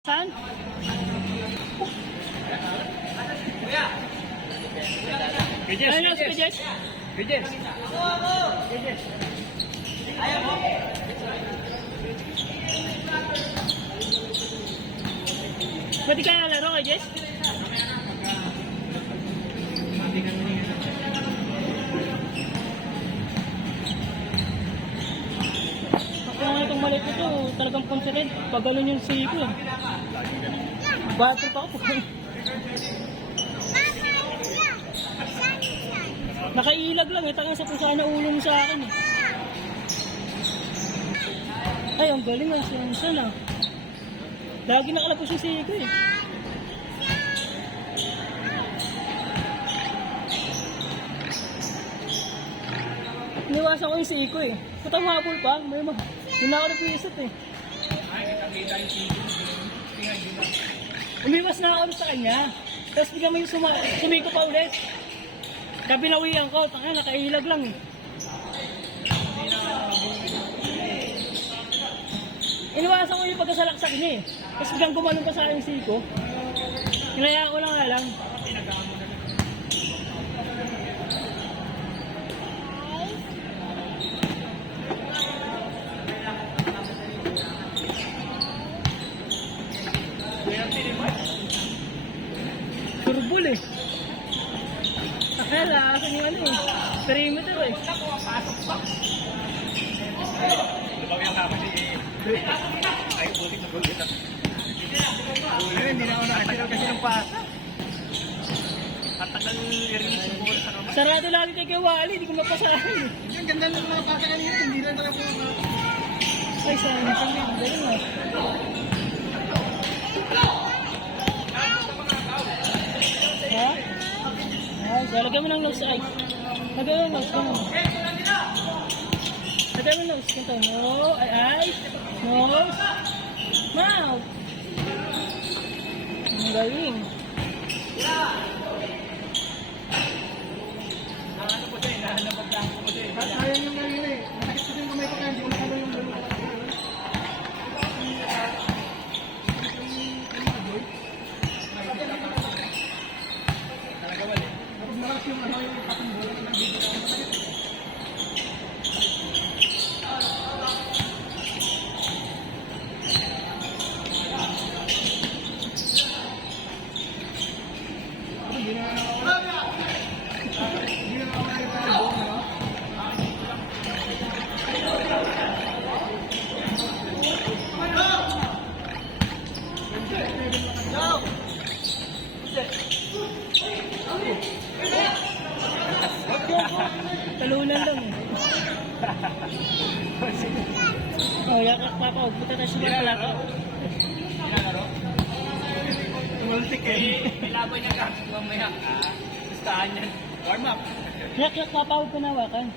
Saan? Pijes, Ayun, si pijes. Pijes. Pijes. Pijes. Pwede kaya laro kay Jess? Ako nga itong maliit ito, talagang considered. Pag ganun yung siko eh. Batrip ako. Nakailag lang eh, tangang sa kung saan naulong sa akin eh. Ay, ang galing ang siyansan ah. Lagi nakalapos yung siko eh. Niwasan ko yung siko eh. Putang mabul pa, may hindi na ako napisit eh. Umiwas na ako ulit sa kanya. Tapos bigla may sumiko pa ulit. Kabinawian ko, tanga nakailag lang eh. Iniwasan ko yung pagkasalaksak niya eh. Tapos biglang gumalong pa sa akin yung siko. Hinayaan ko lang nga lang. Turbol eh. Akala, asan yung ano eh. Perimeter eh. Pasok pa. Lumawi ang kama ni... Ay, butik na butik na. Hindi na ako nakasira kasi ng pasa. At tagal i-release yung bola sa kamay. Sarado lagi kay Wally, hindi ko mapasahan eh. Ang ganda ng mga pasa kanina, hindi na talaga po. Ay, sayang na kami. Galing ah. Ha? Ay, lalagyan mo ng nose ay. Lagyan mo ng nose. Lagyan mo ng nose. Ganito. No, ay. Nose. Mouth. Ang galing. Ano po siya, hinahanap ang blanco po siya. Sayang yung kanina eh. Nakakit ko yung kamay ko kaya hindi ko nakalo yung dalawa. Talaga wala. Tapos malakas yung ano yung patong bola ng bibig. Talunan lang eh. Oh, yakak pa pa. Buta tayo sa mga plaka. Ginalaro? Tumultik eh. May laban niya kasi mamaya. Gustahan yan. Warm up. Yak pa pa. Huwag panawakan.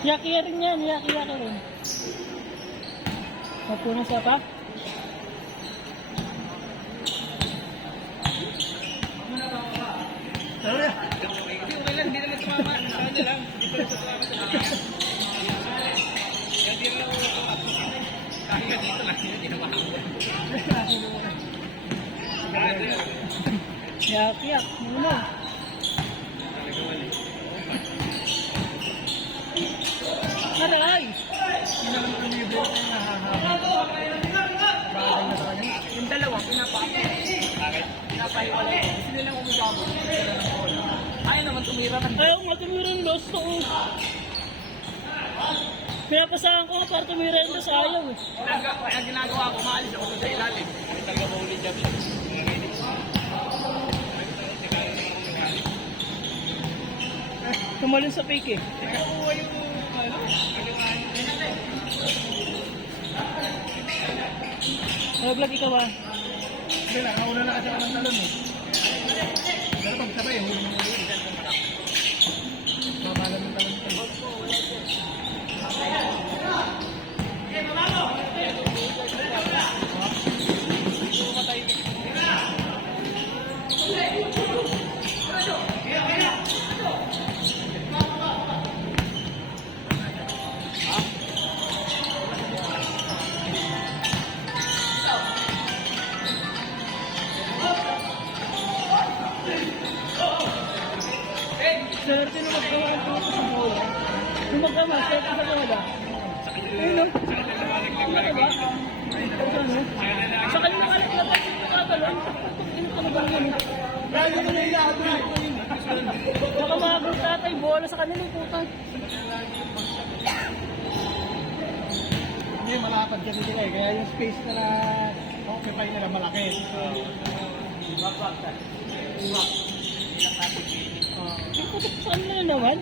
Yaki rin yan. Yaki rin. Magpunas pa pa. Tara. Hindi lang, hindi naman tumama. Ano lang, hindi pa rin tumama sa mga. Hindi naman ako tumama. Kahit dito lang, hindi naman ako. Yak. Muna. Aray! Hindi naman ito libre na nahahaba. Bagay na sa kanya. Yung dalawa, pinapahiwalay. Bakit? Pinapahiwalay. Gusto nilang umigamo. Ayaw naman tumira ng Ayaw nga tumira yung lost ko. Pinapasahan ko nga para tumira yung lost. Ayaw eh. Kaya ginagawa ko, maalis ako sa ilalim. Ay talaga mahuli dyan. Tumalun sa fake eh. Nakuha yung ano? Vlog ikaw ah. Hindi na, nauna na kasi ako ng talon eh. Pero pag sabay, huli mo huli. Mamalan ng talon ito. Swerte na magkawa ang puto sa bola. Yung magkama, swerte sa bola. Ayun no? Ano ka ba? Ano? Sa kanilang alaglagan yung katalon. Ano ka na ba yun? Lalo na yung lahat. Baka mga tatay, bola sa kanila yung puto. Hindi, malapad kasi sila eh. Kaya yung space na occupy nila malaki. So, Yung puto sa kanila naman.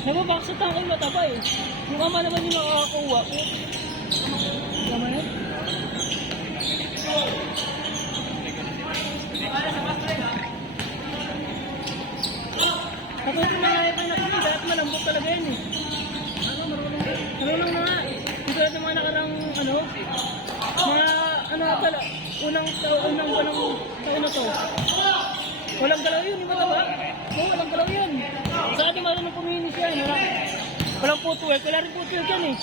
Nababak sa tanging mataba eh. Yung ama naman yung nakakakuha. Tama na? Tapos yung mga ito na kami, dahil malambot talaga yun eh. Marunong na nga. Hindi tulad ng mga nakarang, mga pala, unang taon na to. Walang galaw yun, yung mataba. Oo, walang galaw yun. Sa atin marunong puminis yan, ha? Walang footwork, wala rin footwork yan eh.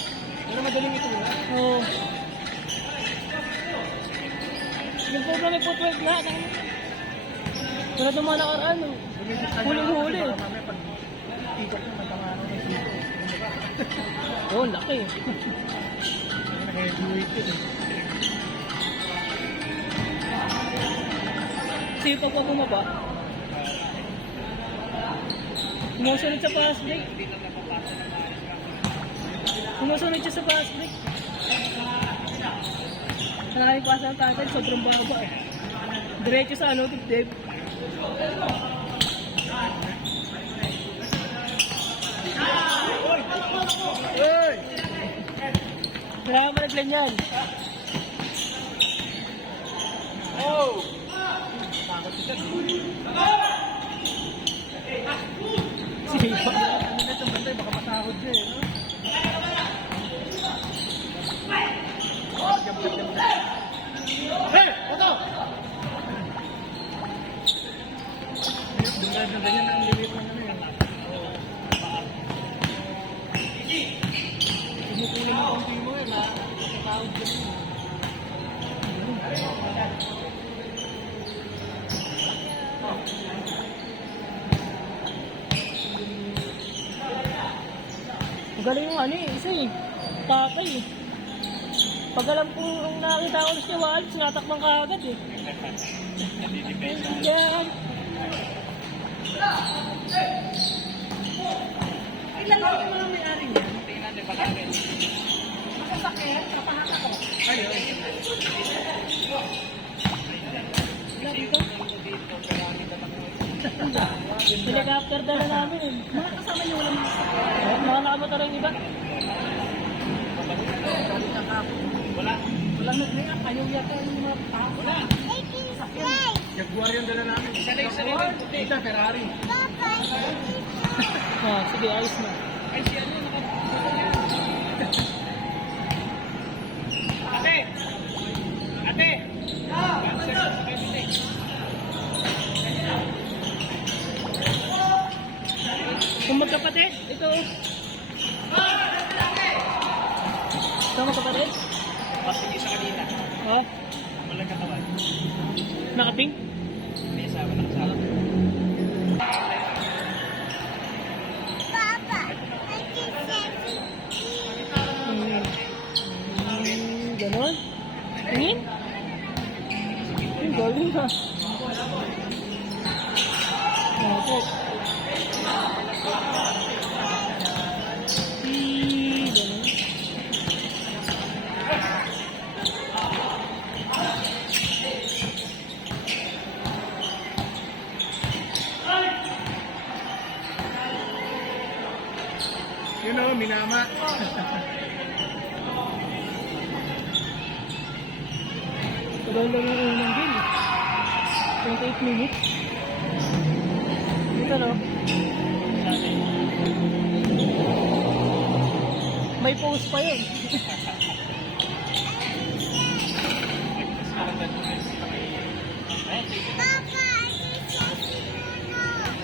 pero madaling ito na. Oo. Yung program may footwork lahat. Tulad ng mga nakaraan, huli-huli. Mamaya pag ikot mo, may tamano ng sito. Oo, laki. Naka-heavyweight yun eh. Sipag pa bumaba. Sumusunod sa fast break. Sumusunod siya sa fast break. Maraming pasa ang tatay, sobrang baba eh. Diretso sa dibdib. Hey! Kailangan mo naglanyan. Oh! Takot siya. Sipa. Ano na itong bantay, baka matakot siya eh. No? Hey! Oto! Dungad na ganyan ang limit ng ano yun. Kumukulang ang konti mo eh, nakatakot ka rin. Magaling yung isa eh. Tatay eh. Pag alam kong ang nakita ko siya walit, sinatakbang ka agad eh. Kaya... Ilan lang yung mga may-ari niya? Tingnan natin pag-amin. Masasakyan, kapahaka ko. Ayun. Wala dito. Helicopter dala namin eh. Mga kasama niyo wala mga Mga nakamotor yung iba. wala. Wala nag-react. Ayaw yata yung mga tao. Wala. Jaguar yung dala namin. Jaguar. Kita, Ferrari. Sige, ayos na. Ay, siya yun. Ate! Ate! Kung magkapatid, ito. Ito magkapatid? Pasig isa kanina. Oh, Walang katawan. nakaping? May asawa na kasama. Ganon? Tingin? Yung galing ha. Opo. Ganon. Yun o, minama. Tagal lang yung unang game. 28 minutes. Dito no? May post pa yun.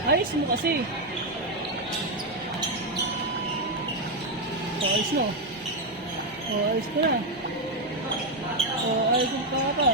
Ayos mo kasi. Ayos na. Ayos ko na. Ayos yung pa.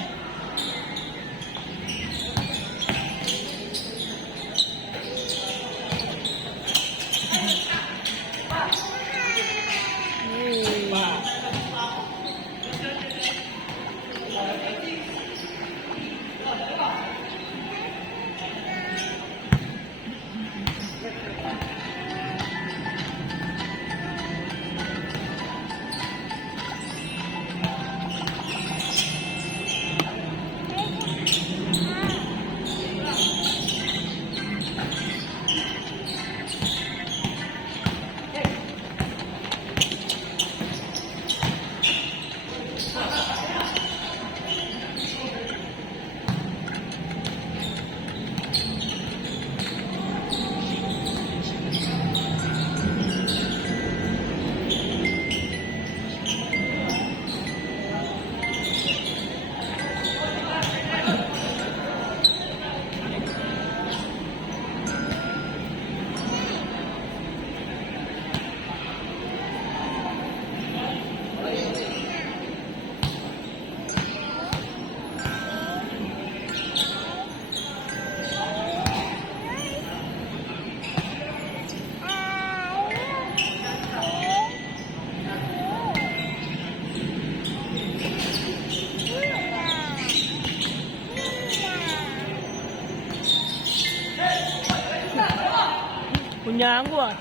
Nyango ah.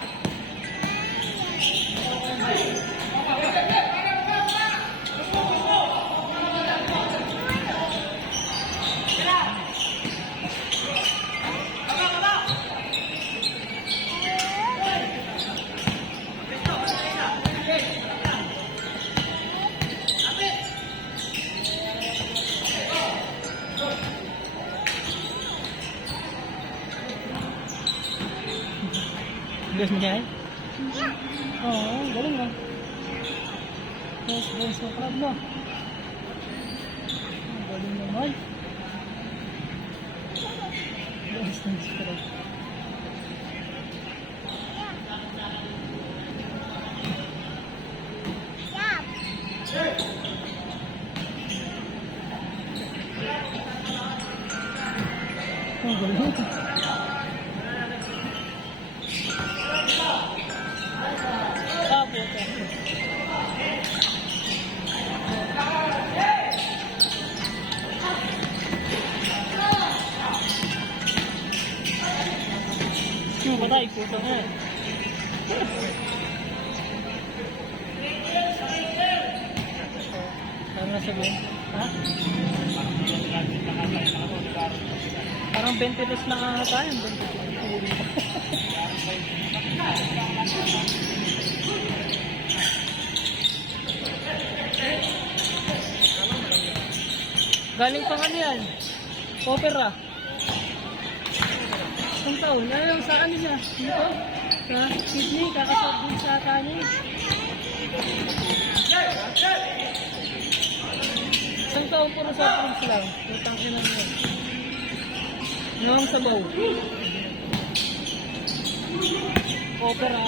Bilis mo niya eh? Oo, galing ah. Yes, sa club mo. Galing naman. Yes, sa club. Oh, galing. Opo, opo. Patay, puto nga. Parang nasabihin. Ha? Parang 20 plus lang ang tayo. 20. Galing pa ano yan? Opera. Isang taon. Ano yung sa ano niya? Dito? Sa Sydney. Kakasap din sa kanin. Isang taon puro sa Prince lang. Utang ina niya. Ano ang sabaw? Opera.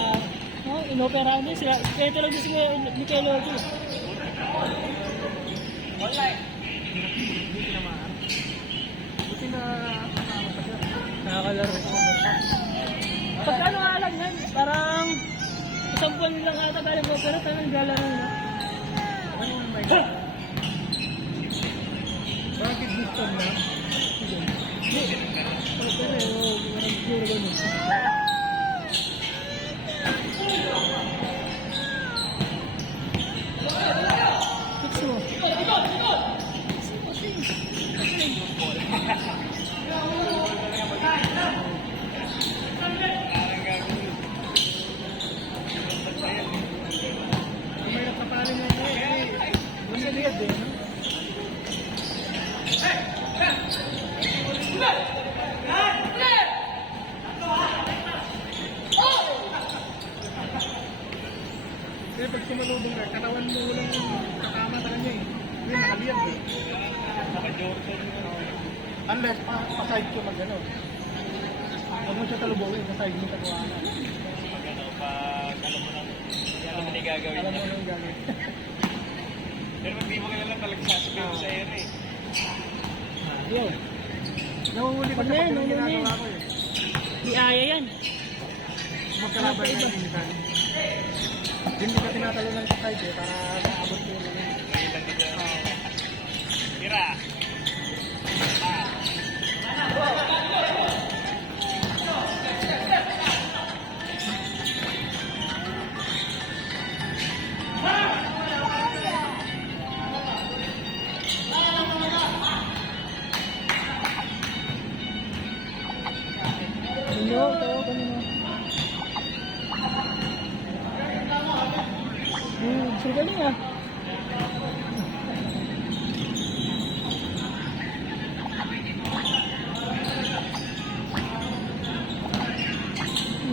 Oh, inopera niya sila. Kaya talaga si Nickelodeon. Online. Buti naman. Buti na nakakalaro. Pagkano nga lang yan? Parang isang buwan lang ata galing ko pero talagang naglalaro na. Ano yung may gano'n? Bakit gusto na? Hindi. Pero marang siguro gano'n. Fix mo. Kumayat na pala niya eh. Doon sa liad eh. Kasi pag sumalubong ka, katawan mo walang katama na niya eh. Hindi, nakaliyad eh. Naka-Jordan mo. Unless, pa-side ko mag-ano. Huwag mo siya talubogin, pa-side mo taguanan. Pag alam mo lang, alam mo na yung gagawin Alam mo niya. nang gamit. Pero pag di mo kilala, talagang sasabihin sa iyo eh. Yun. Nahuli ko Pag siya yan, pag nahuli ginagawa yan. ko eh. Di aya yan. Magkalaban Iba. na minsan. Hindi ka tinatalo ng side eh, para maabot ko yung mga. Ngayon lang dito. Tira! Ano? Ito, kanino? Sige galing ah.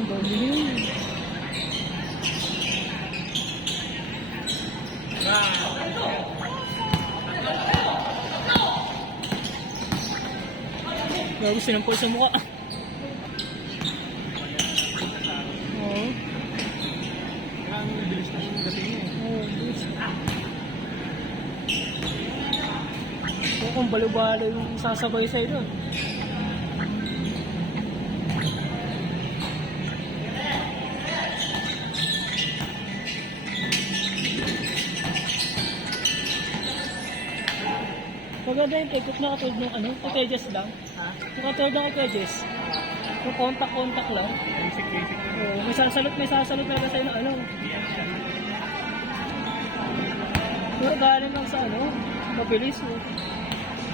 Galing. Gago, sinampol sa mukha. Oo. Ang bilis na yung dating niya eh. Oo, bilis. Kung kung balo-balo yung sasabay sa'yo doon. Maganda yung take-off na katulad ng ano, kay Tejas lang. Ha? Yung katulad ng kay Tejas. Yung contact lang. basic. Oo, may sasalot talaga sa'yo na ano. Pero galing lang sa ano, mabilis oh.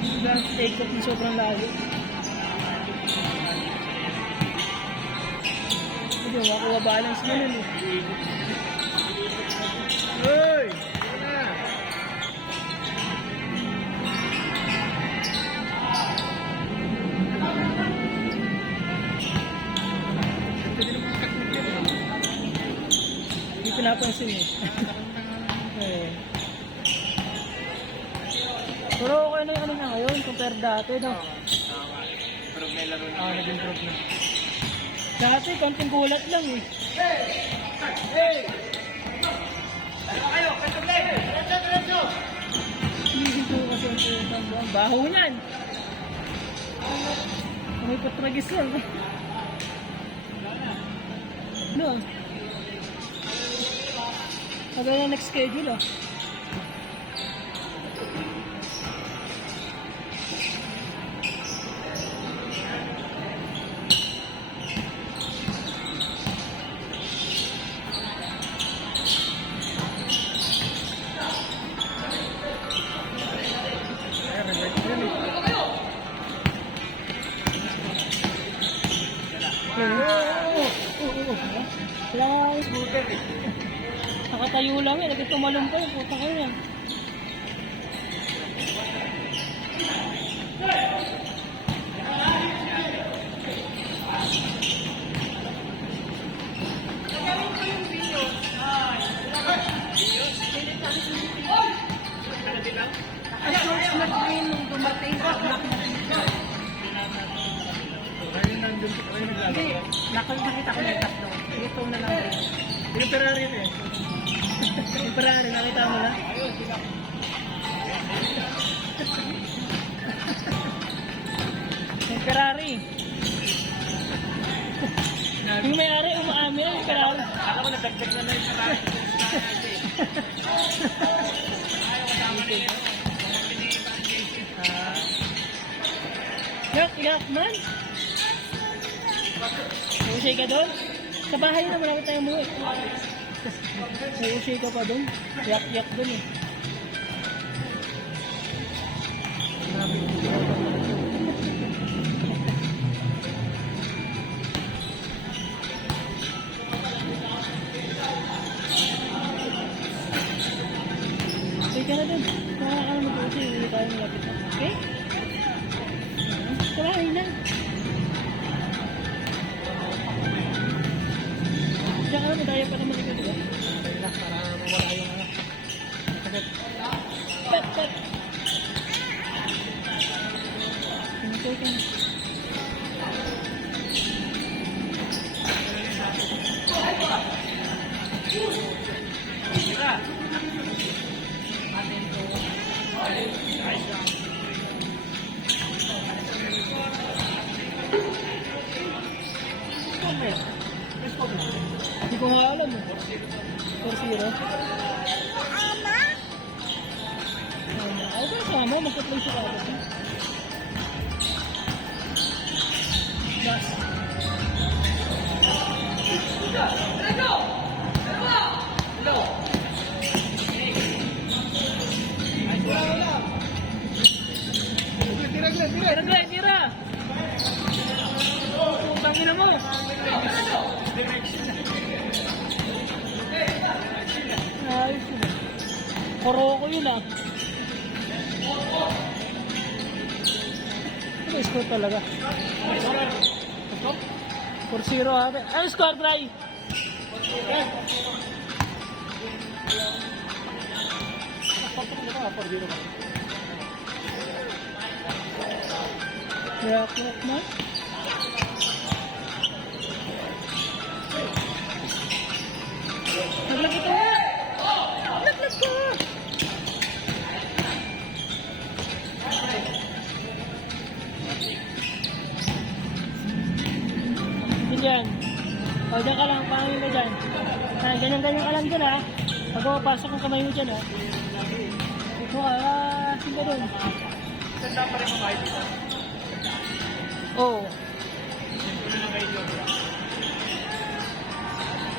Biglang take off yung sobrang layo. Hindi, makuha balance mo nun eh. Hoy! Ano na? Hindi pinapansin eh. Eh. Pero okay na yung ano na ngayon, compare dati, no? Pero may laro na. Nag-improve na. Dati, konting gulat lang eh. Hihinto kasi ang putang buwan. Baho niyan! May patragis yan. No? Agad na next schedule ah. Lang, scooter eh. Nakatayo lang eh, lagi tumalong pa yung puta kayo yan. Ayun nandun. Ayun naglalaro. Nakita ko na yung tatlo. Ito na lang rin. Yung Ferrari ito eh. Yung parang nakita mo na. Yung Ferrari. Yung may-ari umaamin yung Ferrari. Alam ko nagdagdag na yung Ferrari. Yak man. Usay ka doon? Sa bahay na malapit tayo mo eh. Usay ka pa doon. Yak doon eh. Usay ka na doon. Kaya ka na mag-usay. Hindi tayo malapit na. Okay? Sa bahay na. Diyan ka na, tayo pa naman ikaw, diba? Para mawala yung ano. Sakit. Pet! Pinatay ka na. Hindi ko nga alam eh. 4-0. Ay, pero sama, magka-play siya agad. Last. Tira! Tangin na mo! Ayos yun. Koroko yun ah. Ano score talaga? 4-0 ate. Ano score, Bray? Yak na. Naglagay ka! Naglag ka! Diyan. O, dyan ka lang. Pangin ka dyan. Ganyan-ganyan ka lang dyan, ha. Pag papasok ang kamay mo dyan, ha. Ito ka, sino doon? Sanda pa rin mamahay dito. Oo.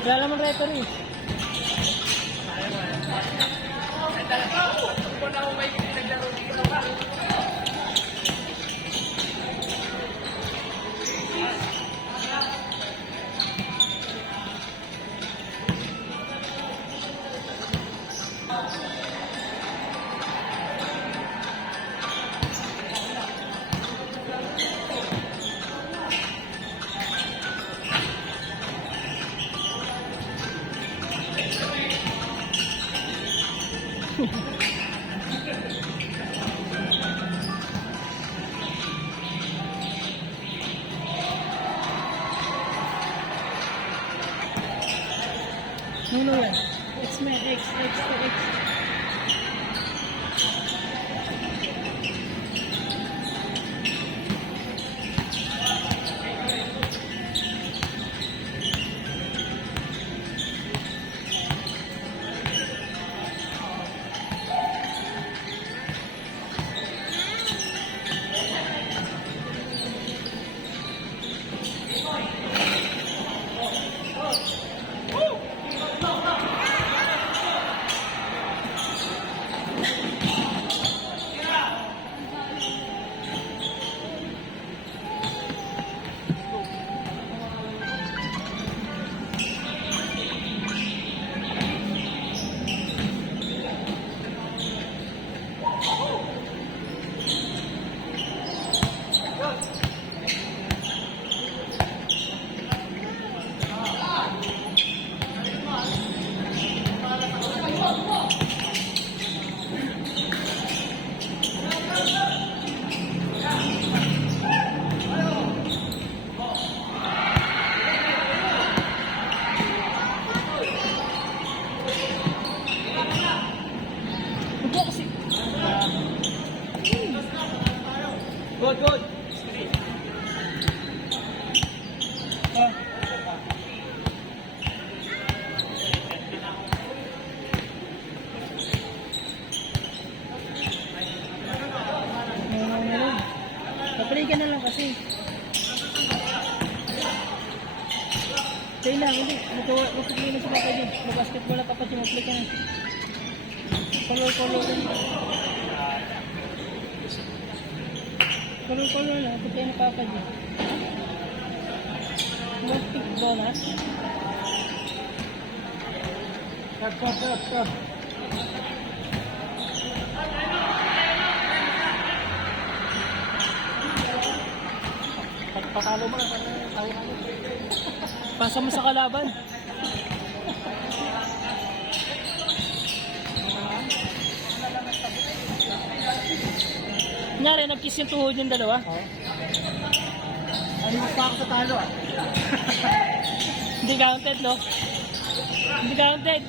Wala naman referee. Kung na may naglaro dito ba? Sino yan? X-Men, X. Good. Paplay ka na lang kasi. Play lang, hindi. Mag-play na sila kayo. Mag-basketball na kapag mag-play ka na. Color lang. Color lang. Play na kapag yun. Mag-pick bonus. Stop. Patalo mo na sana tayo ano. Pasa mo sa kalaban. Kunyari, nag-kiss yung tuhod yung dalawa. Oh. Ano pa ako sa talo ah. Hindi counted, no? Hindi counted.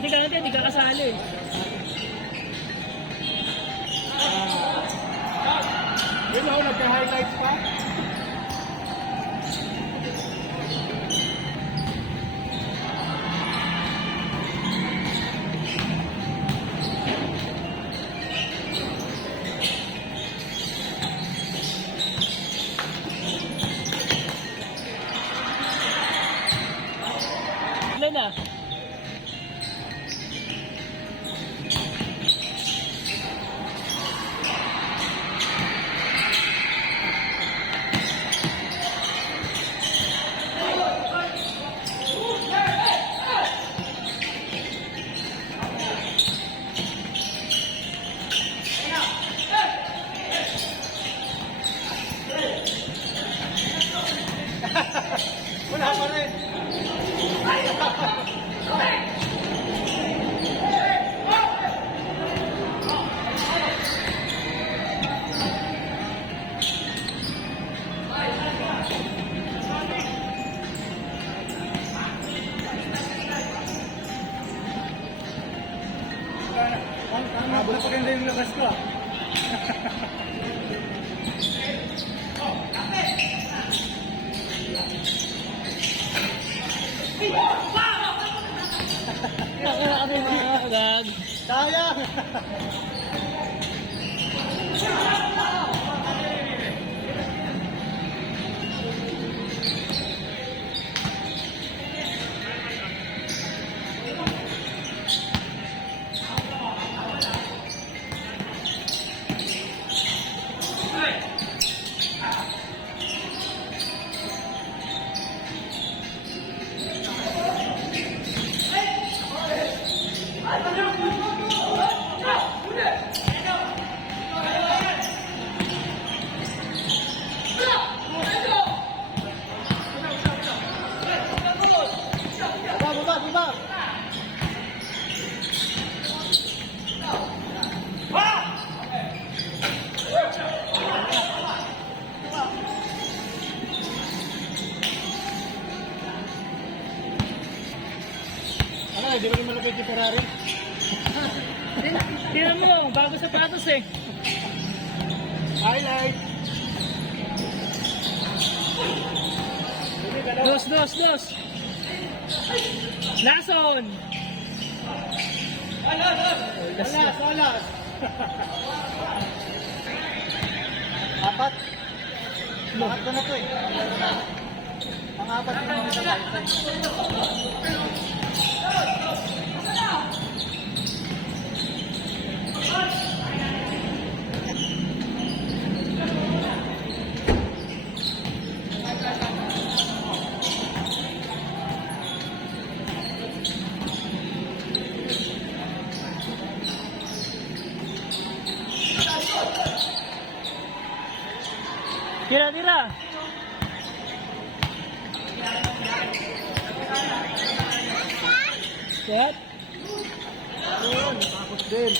Hindi counted, hindi ka kasali eh. Yun ako, nagka-highlights pa. Wala na. Wala pa rin. Habol pa rin yung labas ko ah. Sayang! di ba rin malapit yung Ferrari? Tira mo, bago sapatos eh. Highlight! Dos. Lason! Alas! Apat. Pangat ko na to eh. Pang-apat na yung isa. Tira! Set. Yun, nakakot din.